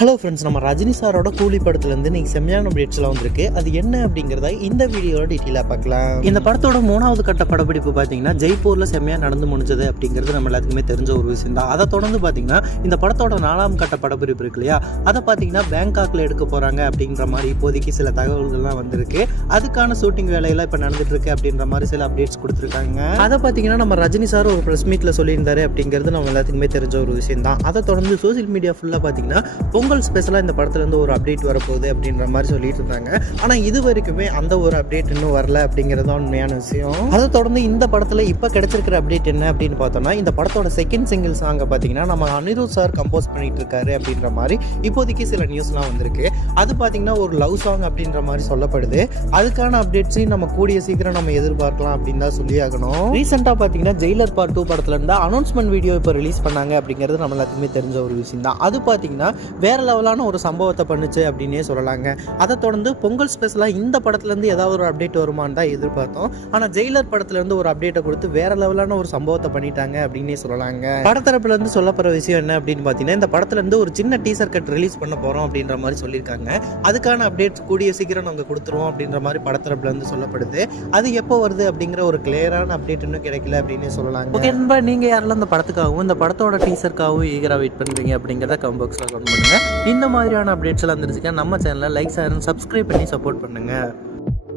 Hello friends, நம்ம ரஜினி சாரோட கூலி படத்துலேருந்து இன்னைக்கு செம்மையான அப்டேட்ஸ்லாம் வந்திருக்கு. அது என்ன அப்படிங்கிறத இந்த வீடியோட டீட்டெயிலாக பார்க்கலாம். இந்த படத்தோட 3வது கட்ட படப்பிடிப்பு பார்த்தீங்கன்னா ஜெய்ப்பூரில் செம்மையாக நடந்து முடிஞ்சது அப்படிங்கிறது நம்ம எல்லாத்துக்குமே தெரிஞ்ச ஒரு விஷயம் தான். அதை தொடர்ந்து பார்த்தீங்கன்னா இந்த படத்தோட 4ஆம் கட்ட படப்பிடிப்பு இருக்கு இல்லையா, அதை பார்த்தீங்கன்னா பேங்காக்ல எடுக்க போகிறாங்க அப்படின்ற மாதிரி இப்போதைக்கு சில தகவல்கள்லாம் வந்திருக்கு. அதுக்கான ஷூட்டிங் வேலையெல்லாம் இப்போ நடந்துட்டு இருக்கு அப்படின்ற மாதிரி சில அப்டேட்ஸ் கொடுத்துருக்காங்க. அதை பார்த்தீங்கன்னா நம்ம ரஜினி சார் ஒரு ப்ரெஸ் மீட்டில் சொல்லியிருந்தாரு அப்படிங்கிறது நம்ம எல்லாத்துக்குமே தெரிஞ்ச ஒரு விஷயம் தான். அதை தொடர்ந்து சோசியல் மீடியா ஃபுல்லாக பார்த்தீங்கன்னா பொங்கல் ஸ்பெஷலாக இந்த படத்துலேருந்து ஒரு அப்டேட் வரப்போகுது அப்படின்ற மாதிரி சொல்லிட்டு இருந்தாங்க. ஆனால் இது வரைக்குமே அந்த ஒரு அப்டேட் இன்னும் வரல அப்படிங்கிறது தான் உண்மையான விஷயம். அதை தொடர்ந்து இந்த படத்தில் இப்போ கிடைச்சிருக்கிற அப்டேட் என்ன அப்படின்னு பார்த்தோம்னா, இந்த படத்தோட செகண்ட் சிங்கிள் சாங்கை பார்த்தீங்கன்னா நம்ம அனிருத் சார் கம்போஸ் பண்ணிட்டு இருக்காரு அப்படின்ற மாதிரி இப்போதைக்கு சில நியூஸ்லாம் வந்திருக்கு. அது பார்த்தீங்கன்னா ஒரு லவ் சாங் அப்படின்ற மாதிரி சொல்லப்படுது. அதுக்கான அப்டேட்ஸையும் நம்ம கூடிய சீக்கிரம் நம்ம எதிர்பார்க்கலாம் அப்படின்னு தான் சொல்லி ஆகணும். ரீசெண்டாக பார்த்தீங்கன்னா ஜெயிலர் பார்ட் 2 படத்துல இருந்து அனௌன்ஸ்மெண்ட் வீடியோ இப்போ ரிலீஸ் பண்ணாங்க அப்படிங்கிறது நம்ம எல்லாத்துக்குமே தெரிஞ்ச ஒரு விஷயம் தான். அது பார்த்தீங்கன்னா வேற லெவலான ஒரு சம்பவத்தை பண்ணுச்சு அப்படின்னே சொல்லலாங்க. அதை தொடர்ந்து பொங்கல் ஸ்பெஷலாக இந்த படத்துலேருந்து ஏதாவது ஒரு அப்டேட் வருமானு தான் எதிர்பார்த்தோம். ஆனால் ஜெயிலர் படத்துலேருந்து ஒரு அப்டேட்டை கொடுத்து வேற லெவலான ஒரு சம்பவத்தை பண்ணிட்டாங்க அப்படின்னே சொல்லலாங்க. படத்தரப்புலேருந்து சொல்லப்படுற விஷயம் என்ன அப்படின்னு பார்த்தீங்கன்னா, இந்த படத்துலேருந்து ஒரு சின்ன டீசர் கட் ரிலீஸ் பண்ண போகிறோம் அப்படின்ற மாதிரி சொல்லியிருக்காங்க. அதுக்கான அப்டேட் கூடிய சீக்கிரம் நாங்கள் கொடுத்துருவோம் அப்படின்ற மாதிரி படத்தரப்புலேருந்து சொல்லப்படுது. அது எப்போ வருது அப்படிங்கிற ஒரு கிளியரான அப்டேட் இன்னும் கிடைக்கல அப்படின்னே சொல்லலாங்க. ஓகே நண்பா, நீங்கள் யாரெல்லாம் இந்த படத்துக்காகவும் இந்த படத்தோட டீசருக்காகவும் ஈகராக வெயிட் பண்ணுறீங்க அப்படிங்கிறத கமெண்ட் பாக்ஸில் கமெண்ட் பண்ணுங்கள். இந்த மாதிரியான அப்டேட்ஸ் எல்லாம் தெரிஞ்சுக்க நம்ம சேனலை லைக், ஷேர், சப்ஸ்கிரைப் பண்ணி சப்போர்ட் பண்ணுங்கள்.